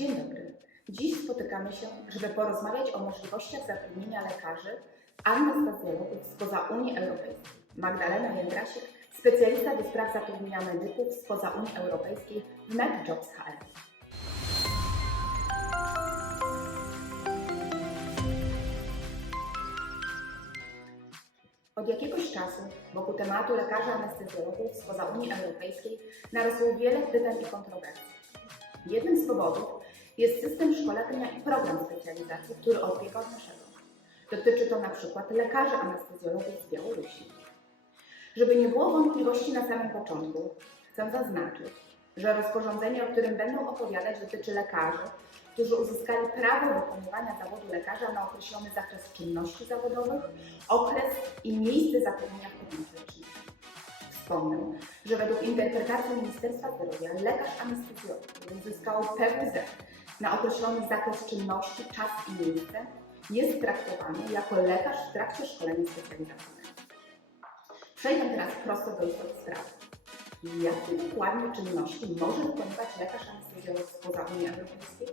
Dzień dobry. Dziś spotykamy się, żeby porozmawiać o możliwościach zatrudnienia lekarzy anestezjologów spoza Unii Europejskiej. Magdalena Jędrasik, specjalista do spraw zatrudnienia medyków spoza Unii Europejskiej w MedJobs. Od jakiegoś czasu wokół tematu lekarzy anestezjologów spoza Unii Europejskiej narosło wiele pytań i kontrowersji. Jednym z powodów jest system szkolenia i program specjalizacji, który odbiega od naszego. Dotyczy to na przykład lekarzy anestezjologów z Białorusi. Żeby nie było wątpliwości na samym początku, chcę zaznaczyć, że rozporządzenie, o którym będę opowiadać, dotyczy lekarzy, którzy uzyskali prawo wykonywania zawodu lekarza na określony zakres czynności zawodowych, okres i miejsce zatrudnienia w podmiocie. Że według interpretacji Ministerstwa Zdrowia lekarz anestezjolog, uzyskał PWZ na określony zakres czynności, czas i miejsce, jest traktowany jako lekarz w trakcie szkolenia specjalizacyjnego. Przejdę teraz prosto do istoty sprawy. Jakie dokładnie czynności może wykonywać lekarz anestezjolog spoza Unii Europejskiej?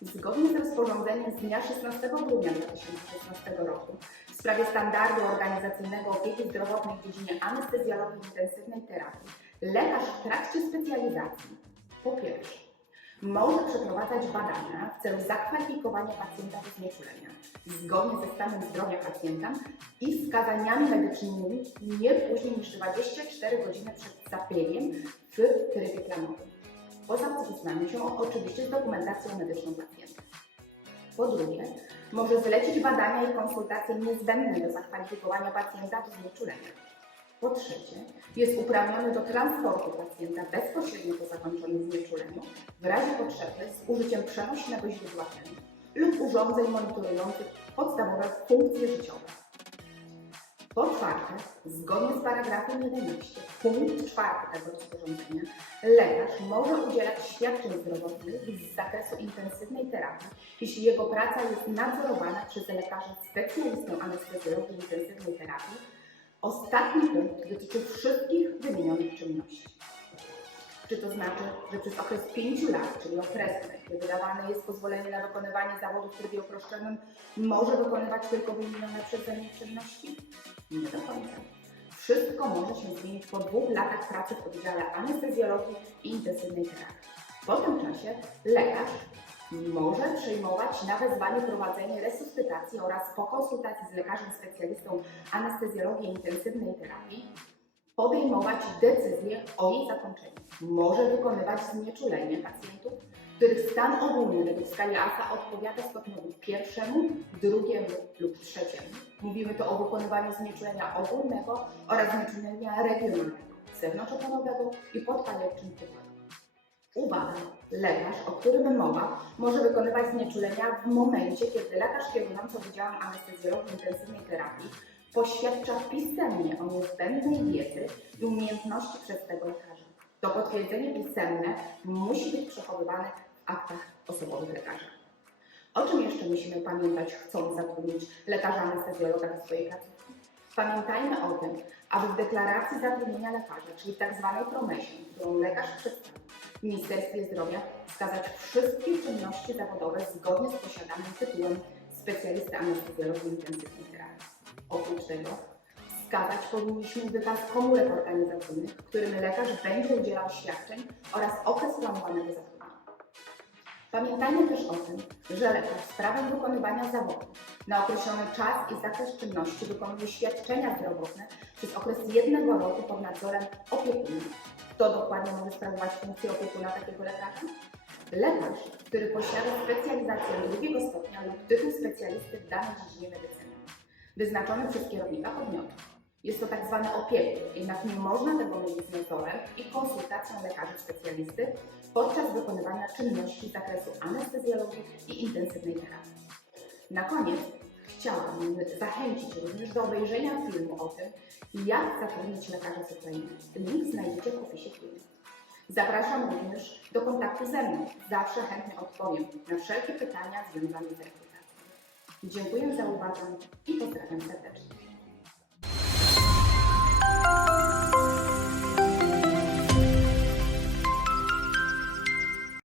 Zgodnie z rozporządzeniem z dnia 16 grudnia 2016 roku sprawie standardu organizacyjnego opieki zdrowotnej w dziedzinie anestezjologii intensywnej terapii, lekarz w trakcie specjalizacji. Po pierwsze może przeprowadzać badania w celu zakwalifikowania pacjenta do znieczulenia. Zgodnie ze stanem zdrowia pacjenta i wskazaniami medycznymi nie później niż 24 godziny przed zabiegiem w trybie planowym. Po zapoznaniu się oczywiście z dokumentacją medyczną pacjenta. Po drugie, może zlecić badania i konsultacje niezbędne do zakwalifikowania pacjenta do znieczulenia. Po trzecie, jest uprawniony do transportu pacjenta bezpośrednio po zakończonym znieczuleniu w razie potrzeby z użyciem przenośnego źródła tlenu lub urządzeń monitorujących podstawowe funkcje życiowe. Po czwarte, zgodnie z paragrafem 11 punkt czwarty tego rozporządzenia, lekarz może udzielać świadczeń zdrowotnych z zakresu intensywnej terapii, jeśli jego praca jest nadzorowana przez lekarza specjalistę anestezjologii intensywnej terapii. Ostatni punkt dotyczy wszystkich wymienionych czynności. Czy to znaczy, że przez okres 5 lat, czyli okresu, na jaki wydawane jest pozwolenie na wykonywanie zawodu w trybie uproszczonym, może wykonywać tylko wymienione przeze mnie czynności? Nie do końca. Wszystko może się zmienić po dwóch latach pracy w oddziale anestezjologii i intensywnej terapii. Po tym czasie lekarz może przyjmować na wezwanie prowadzenie resuscytacji oraz po konsultacji z lekarzem specjalistą anestezjologii i intensywnej terapii podejmować decyzję o jej zakończeniu. Może wykonywać znieczulenie pacjentów, których stan ogólny według skali ASA odpowiada stopniowi pierwszemu, drugiemu lub trzeciemu. Mówimy tu o wykonywaniu znieczulenia ogólnego oraz znieczulenia regionalnego, zewnątrzoponowego i podpaleczym typowego. Uwaga! Lekarz, o którym mowa, może wykonywać znieczulenia w momencie, kiedy lekarz kierujący oddziałem anestezjologii intensywnej terapii poświadcza pisemnie o niezbędnej wiedzy i umiejętności przez tego lekarza. To potwierdzenie pisemne musi być przechowywane w aktach osobowych lekarza. O czym jeszcze musimy pamiętać, chcąc zatrudnić lekarza anestezjologa do swojej placówki? Pamiętajmy o tym, aby w deklaracji zatrudnienia lekarza, czyli tak zwanej promesie, którą lekarz przedstawi w Ministerstwie Zdrowia, wskazać wszystkie czynności zawodowe zgodnie z posiadanym tytułem specjalista anestezjologii intensywnej terapii. Oprócz tego wskazać powinniśmy wykaz komórek organizacyjnych, w którym lekarz będzie udzielał świadczeń oraz okres planowanego zatrudnienia. Pamiętajmy też o tym, że lekarz z prawem wykonywania zawodu na określony czas i zakres czynności wykonuje świadczenia zdrowotne przez okres jednego roku pod nadzorem opiekuna. Kto dokładnie może sprawować funkcję opiekuna takiego lekarza? Lekarz, który posiada specjalizację drugiego stopnia lub tytuł specjalisty w danej dziedzinie medycyny, wyznaczony przez kierownika podmiotu. Jest to tak zwany opiekun, jednak nie można tego mylić z nadzorem i konsultacją lekarzy specjalisty podczas wykonywania czynności z zakresu anestezjologii i intensywnej terapii. Na koniec chciałabym zachęcić również do obejrzenia filmu o tym, jak zatrudnić lekarza Ukrainy. Link znajdziecie w opisie filmu. Zapraszam również do kontaktu ze mną. Zawsze chętnie odpowiem na wszelkie pytania związane z rekrutacją. Dziękuję za uwagę i pozdrawiam serdecznie.